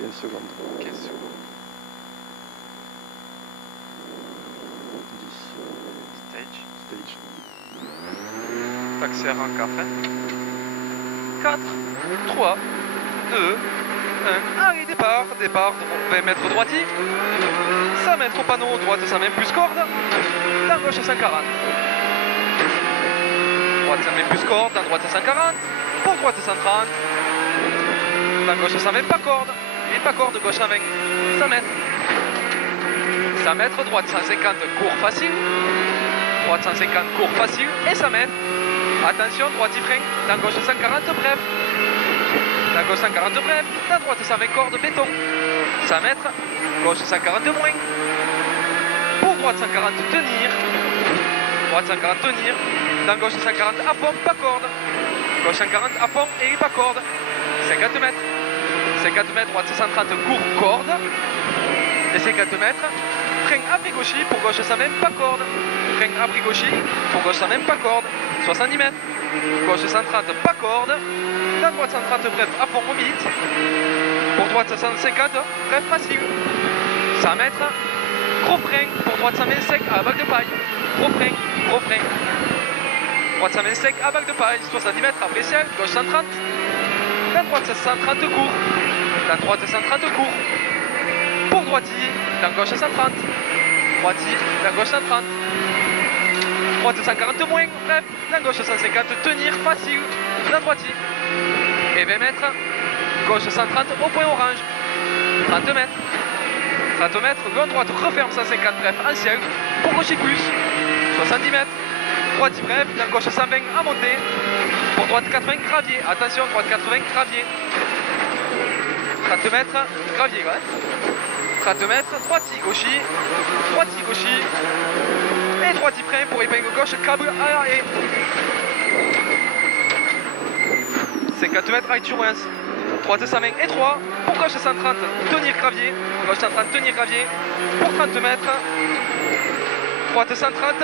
15 secondes. 15 secondes. 10. Stage. Stage. Accélère en 4. 4, 3, 2, 1. Allez, départ. Départ, 20 mètres droitier. 100 mètres au panneau, droite 100 mètres plus corde. Dans gauche 140. Droite 100 mètres plus corde, dans droite 140. Pour droite 130. Dans gauche 120, pas corde. Et pas corde, gauche 120. 100 mètres. 100 mètres, droite 150, court facile. Droite 150, court facile. Et 100 mètres. Attention, droite y freine. Dans gauche 140, bref. Dans gauche 140, bref. Dans droite 120, corde, béton. 100 mètres. Gauche 140 de moins. Pour droite 140, tenir. Droite 140, tenir. Dans gauche 140, à fond, pas corde. Gauche 140, à fond et pas corde. 50 mètres. 50 mètres, droite 130, court, corde. Et 50 mètres. Frein après gauchy, pour gauche 120, pas corde. Frein après gauchy, pour gauche 120, pas corde. 70 mètres. Gauche 130, pas corde. Dans droite 130, bref, à fond, au vite. Pour droite 150, bref, facile. 100 mètres. Gros frein. Pour droite 120, sec à balle de paille. Gros frein, gros frein. Droite 120 sec à balle de paille. 70 mètres après ciel. Gauche 130. Dans droite 130 court. Dans droite 130 court. Pour droitier. Dans gauche 130. Droitier. Dans gauche 130. Droite 140 moins. Bref. Dans gauche 150. Tenir facile. Dans droitier. Et 20 mètres. Gauche 130 au point orange. 30 mètres. 30 mètres. Gauche droite referme 150. Bref. En ciel. Pour gauche plus. 70 mètres. Droite bref, dans gauche 120 à monter. Pour droite 80 gravier. Attention, droite 80 gravier. 30 mètres, gravier, ouais. 30 mètres, droiti gauchy. Droiti gauchy. Et droiti frein pour épingle gauche, câble à l'arrêt. 50 mètres avec turbulence. Droite 120 et 3. Pour gauche 130, tenir gravier. Gauche 130, tenir gravier. Pour 30 mètres. Droite 130.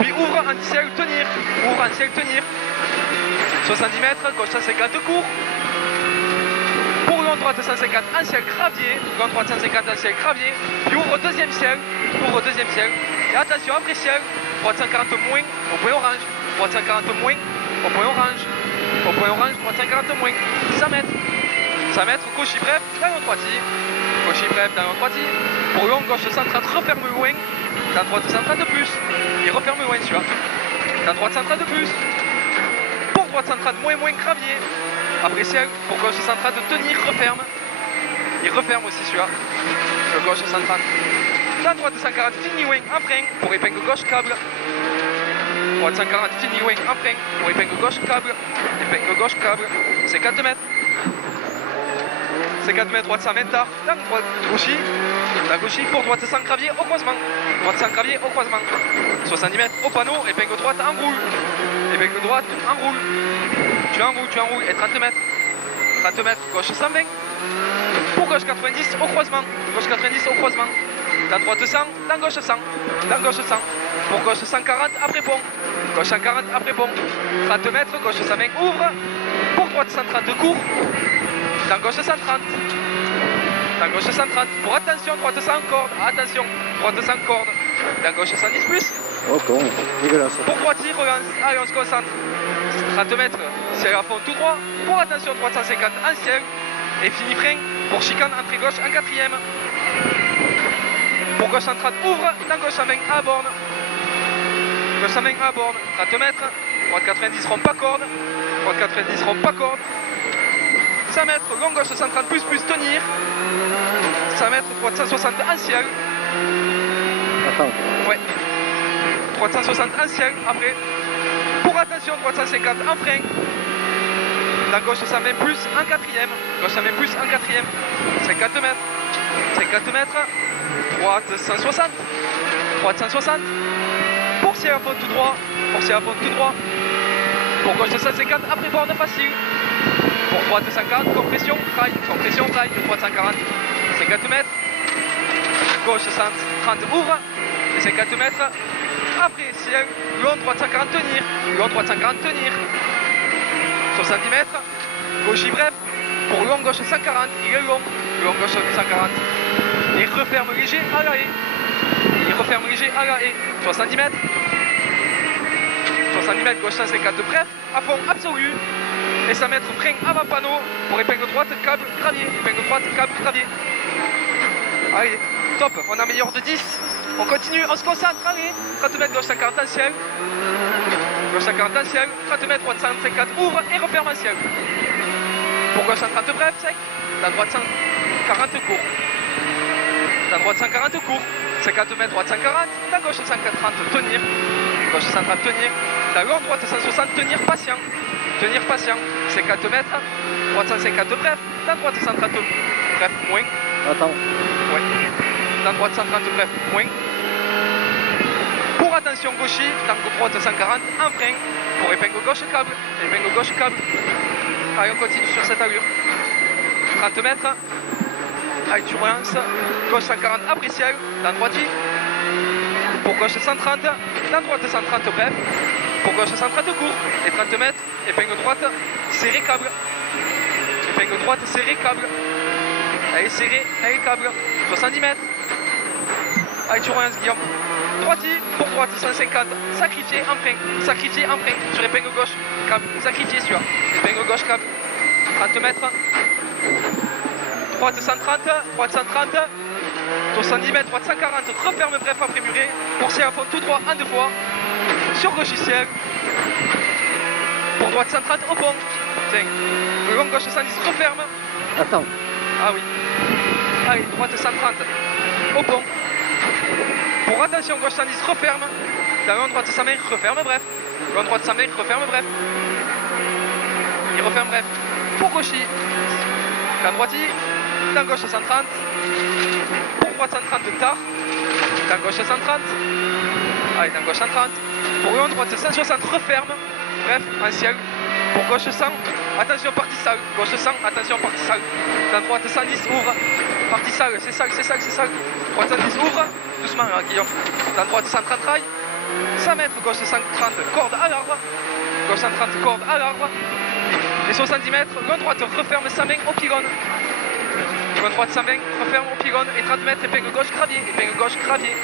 Puis ouvre en ciel, tenir. Ouvre en ciel, tenir. 70 mètres, gauche 150 court. Pour long droite 150 en ciel, gravier. Long droite 150 en ciel, gravier. Puis ouvre deuxième ciel. Ouvre deuxième ciel. Et attention, après ciel. Droite 140 moins au point orange. Droite 140 moins au point orange. Au point orange, droite 140 moins. 100 mètres. 100 mètres, gauche bref, dans le droitier. Gauche bref, dans le droitier. Pour long, gauche 130, referme loin. Dans droite 130 de plus. Il referme loin, tu vois. Dans droite 130 de plus. Pour droite 130, moins, gravier. Après ciel, pour gauche 130, tenir, referme. Il referme aussi, tu vois. Le gauche 130. Dans droite 140, fini loin, en frein. Pour épingle gauche, câble. Droite 140, fini loin, en frein. Pour épingle gauche, câble. Épingle gauche, câble. 50 mètres. 50 mètres, droite 120 tard. Dans droite gauchy. La gauchy pour droite 100 gravier au croisement. Droite 100 gravier au croisement. 70 mètres au panneau, épingle droite enroule. Épingle droite enroule. Tu enroules. Et 30 mètres. 30 mètres, gauche 120. Pour gauche 90 au croisement. Gauche 90 au croisement. Dans droite 100, dans gauche 100. Dans gauche 100. Pour gauche 140 après pont. Gauche 140 après pont. 30 mètres, gauche 120 ouvre. Pour droite 130 court. Dans gauche 130. Dans gauche 130. Pour attention, droite 100 corde. Attention, droite 100 corde. Dans gauche 110 plus. Oh con, dégueulasse. Pour droitier, relance. Allez, on se concentre. 30 mètres, ciel à fond tout droit. Pour attention, droite 150 en ciel. Et fini frein. Pour chicane, entrée gauche en quatrième. Pour gauche 130, ouvre. Dans gauche 120 à borne. Gauche 120 à borne. 30 mètres. Droite 90 rond pas corde. Droite 90 rond pas corde. 100 mètres, long gauche 130 plus tenir. 100 mètres, droite 160 en ciel. Attends. Ouais. Droite 160 en ciel, après. Pour attention, droite 150 en frein. Dans gauche 120 plus en quatrième. Gauche 120 plus en quatrième. 50 mètres. 50 mètres. Droite 160. Droite 160. Pour ciel à fond tout droit. Pour ciel à fond tout droit. Pour gauche 150, après borne facile. Pour droite 140, compression, trail, droite 140, 50 mètres. Gauche 130, ouvre, et 50 mètres. Après, ciel, long, droite 140, tenir. Long, droite 140, tenir. 70 mètres. Gauche bref. Pour long gauche 140, il est long gauche 140. Il referme léger à la haie. Il referme léger à la haie. 70 mètres. 70 mètres, gauche 150, bref, à fond absolu. Et 100 mètres, frein avant panneau. Pour épingle droite, câble, gravier. Épingle droite, câble, gravier. Allez, top, on améliore de 10. On continue, on se concentre, allez. 30 mètres, gauche 140 en ciel. Gauche 140 en ciel. 30 mètres, droite 150, ouvre et referme en ciel. Pour gauche 130, bref, sec. Dans droite 140, court. Dans droite 140, court. 50 mètres, droite 140. Dans gauche 130, tenir. Gauche 130, tenir. Dans long, droite 160, tenir patient. Tenir patient. 50 mètres. Droite 150, bref. Dans droite 130, bref, moins. Attends. Ouais. Dans droite 130, bref, moins. Pour attention gaucher, dans droite 140, en frein. Pour épingle gauche, câble. Épingle gauche, câble. Allez, on continue sur cette allure. 30 mètres. Allez, tu relances. Gauche 140, après ciel. Dans droitier. Pour gauche 130. Dans droite 130, bref. Pour gauche 130, court. Et 30 mètres. Épingle droite, serré câble. Épingle droite, serré câble. Allez, serré, allez, câble. 70 mètres. Allez, tu relances, Guillaume. Droitier, pour droite 150. Sacrifié en frein. Sacrifié en frein. Sur épingle gauche, câble. Sacrifié celui-là. Épingle gauche, câble. 30 mètres. Droite 130. Droite 130. 70 mètres, droite 140. Referme bref après muré. Poursuit à fond tout droit en deux fois. Sur gauche ciel. Pour droite 130 au pont. Tiens. Long gauche 110, referme. Attends. Ah oui. Allez, droite 130 au pont. Pour attention gauche 110, referme. Dans long droite 100 mètres, referme bref. Long droite 100 mètres, referme bref. Il referme bref. Pour gaucher. Dans droitier. Dans gauche 130. Pour droite 130 de tard. Dans gauche 130. Allez, dans gauche 130. Pour long droite 160, referme. Bref, en ciel. Pour gauche 100, attention partie sale. Gauche 100, attention partie sale. Dans droite 110, ouvre. Partie sale, c'est sale, c'est sale, c'est sale. Droite 110, ouvre. Doucement, hein, Guillaume. Dans droite 130, rail. 100 mètres, gauche 130, corde à l'arbre. Gauche 130, corde à l'arbre. Et 70 mètres, long droite, referme 120 au pylône. Long droite 120, referme au pylône. Et 30 mètres, épingle gauche, gravier. Épingle gauche, gravier.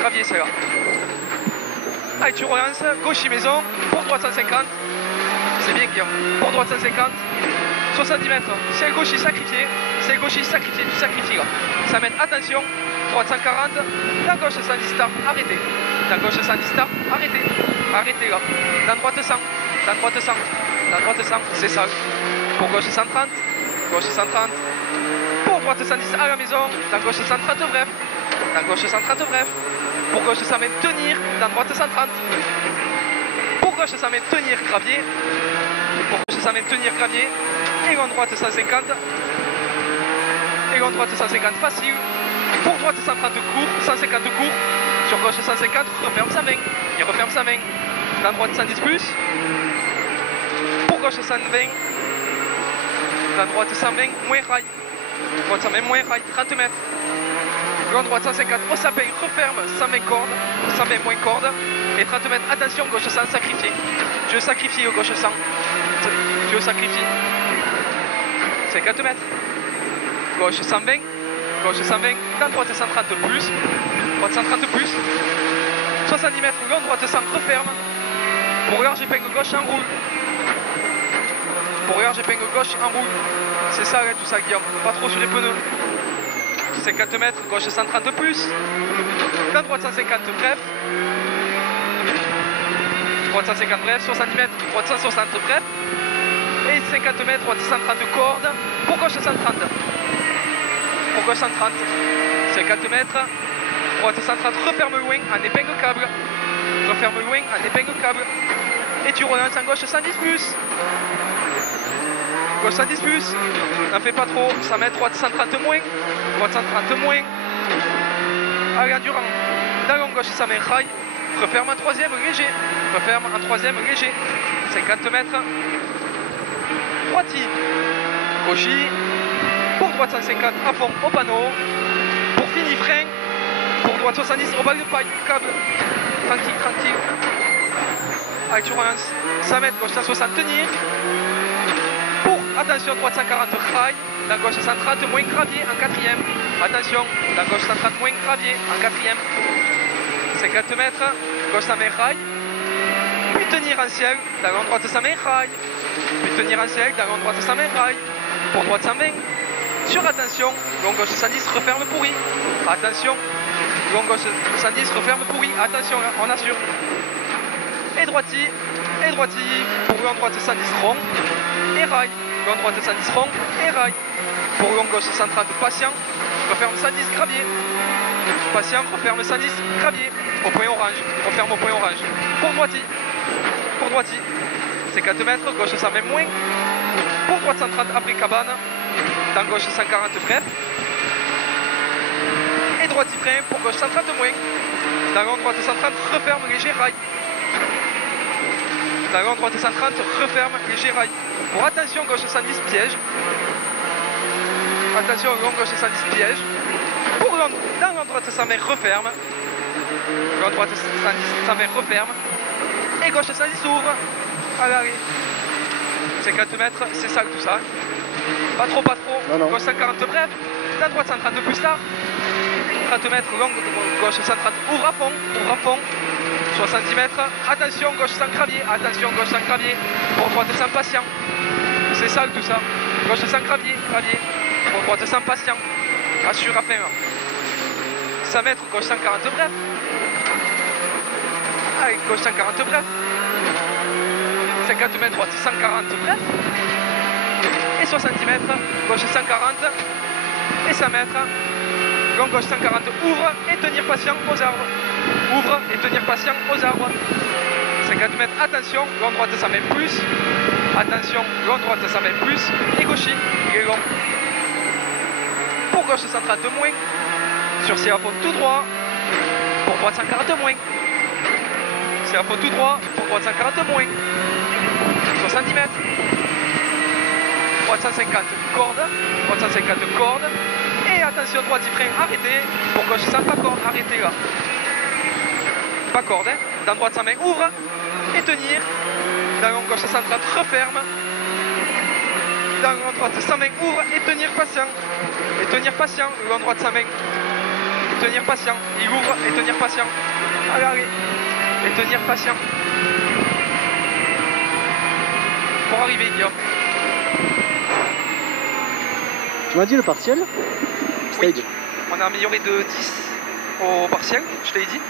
Gravier, c'est là. Allez, tu relances, gauche maison, pour droite 150. C'est bien, Guillaume. Pour droite 150. 70 mètres, ciel gauche sacrifié. Ciel gauche sacrifié, tu sacrifies là. 100 mètres, attention. Droite 140. Dans gauche 110 start, arrêtez. Dans gauche 110 start, arrêtez. Arrêtez là. Dans droite 100. Dans droite 100. Dans droite 100, c'est ça. Pour gauche 130. Gauche 130. Pour droite 110 à la maison. Dans gauche 130, bref. Dans gauche 130, bref. Pour gauche 100 mètres, tenir. Dans droite 130. Pour gauche 100 mètres, tenir, gravier. Pour gauche 100 mètres, tenir, gravier. Et en droite 150. Et en droite 150, facile. Pour droite 130 court, 150 court. Sur gauche 150, referme sa main. Il referme sa main. Dans droite 110 plus. Pour gauche 120. Dans droite 120, moins rail. Droite 120, moins rail, 30 mètres. Long droite 150, au sapin, referme, 120 cordes, 120 moins cordes. Et 30 mètres, attention, gauche 100, sacrifié. Je sacrifie au gauche 100. Je sacrifie. 50 mètres. Gauche 120. Gauche 120. Dans droite 130 plus. Droite 130 plus. 70 mètres. Long droite 100. Referme. Pour large épingle gauche en roule. Pour large épingle gauche en roule. C'est ça, hein, tout ça, Guillaume. Pas trop sur les pneus. 50 mètres. Gauche 130 plus. Dans droite 150. Bref. Droite 150 bref, 70 mètres, droite 160 bref, et 50 mètres, droite 130 cordes, pour gauche 130, pour gauche 130, 50 mètres, droite 130, referme loin en épingle câble, referme loin en épingle câble, et tu relances en gauche 110 plus, gauche 110 plus, n'en fais pas trop, 100 mètres, droite 130 moins, droite 130 moins, allez endurant, dans la gauche 100 mètres, rail, referme un troisième léger. Referme un troisième léger. 50 mètres. Droitier. Gaucher. Pour droite 150 à fond au panneau. Pour finir frein. Pour droite 70 au balle de paille. Câble. Tranquille, tranquille. Allez, tu relances. 100 mètres, gauche 160 tenir. Attention, droite 140, rail. La gauche 130, moins gravier en quatrième. Attention, la gauche 130, moins gravier en quatrième. 50 mètres, gauche 120, rail. Puis tenir en ciel, d'avant droite 120, rail. Puis tenir en ciel, d'avant droite 120, rail. Pour droite 120. Sur attention, long gauche 110, referme pourri. Attention, long gauche 110, referme pourri. Attention, on assure. Et droiti, pour long droite 110 rond. Et rail, long droite 110 rond et rail. Pour long gauche 130, patient, referme 110 gravier. Patient, referme 110 gravier. Au point orange, referme au point orange. Pour droiti, 50 mètres, gauche 120 moins. Pour droite 130 après cabane. Dans gauche 140 frein. Et droiti frein pour gauche 130 moins. Dans droite 130, referme léger rail. Dans droite 130, referme léger rail. Pour attention, gauche 110 piège. Attention, long gauche 110 piège. Pour dans droite 120, referme. Long droite 110, 120, referme. Et gauche 110 ouvre. À l'arrêt. 50 mètres, c'est ça tout ça. Pas trop. Non. Gauche 140 bref. La droite 130 plus tard. 30 mètres, long, gauche 130, ouvre à fond. 70 mètres, attention, gauche sans gravier. Pour droite sans patient. C'est ça tout ça. Gauche sans gravier. Pour droite sans patient. Assure à fin. 100 mètres, gauche 140 bref. Allez, gauche 140 bref. 50 mètres, droite 140 bref. Et 70 mètres, gauche 140. Et 100 mètres, long gauche 140, ouvre et tenir patient aux arbres. 50 mètres, attention, long droite ça met plus. Attention, long droite ça met plus. Et gaucher, il est long. Pour gauche 130 moins. Sur c'est à fond tout droit. Pour droite 140 moins. C'est à fond tout droit. Pour droite 140 moins. 70 mètres. Droite 150 corde. Et attention, droite y frein, arrêtez. Pour gauche 100, pas corde, arrêtez là. Pas corde, hein. Dans droite 100 main, ouvre et tenir. Dans gauche 130, referme. Dans droite 100 main, ouvre et tenir patient. Dans droite 100 main. Et tenir patient. Il ouvre et tenir patient. Allez. Et tenir patient. Pour arriver, Guillaume. Tu m'as dit le partiel? Oui, on a amélioré de 10 au partiel, je t'ai dit.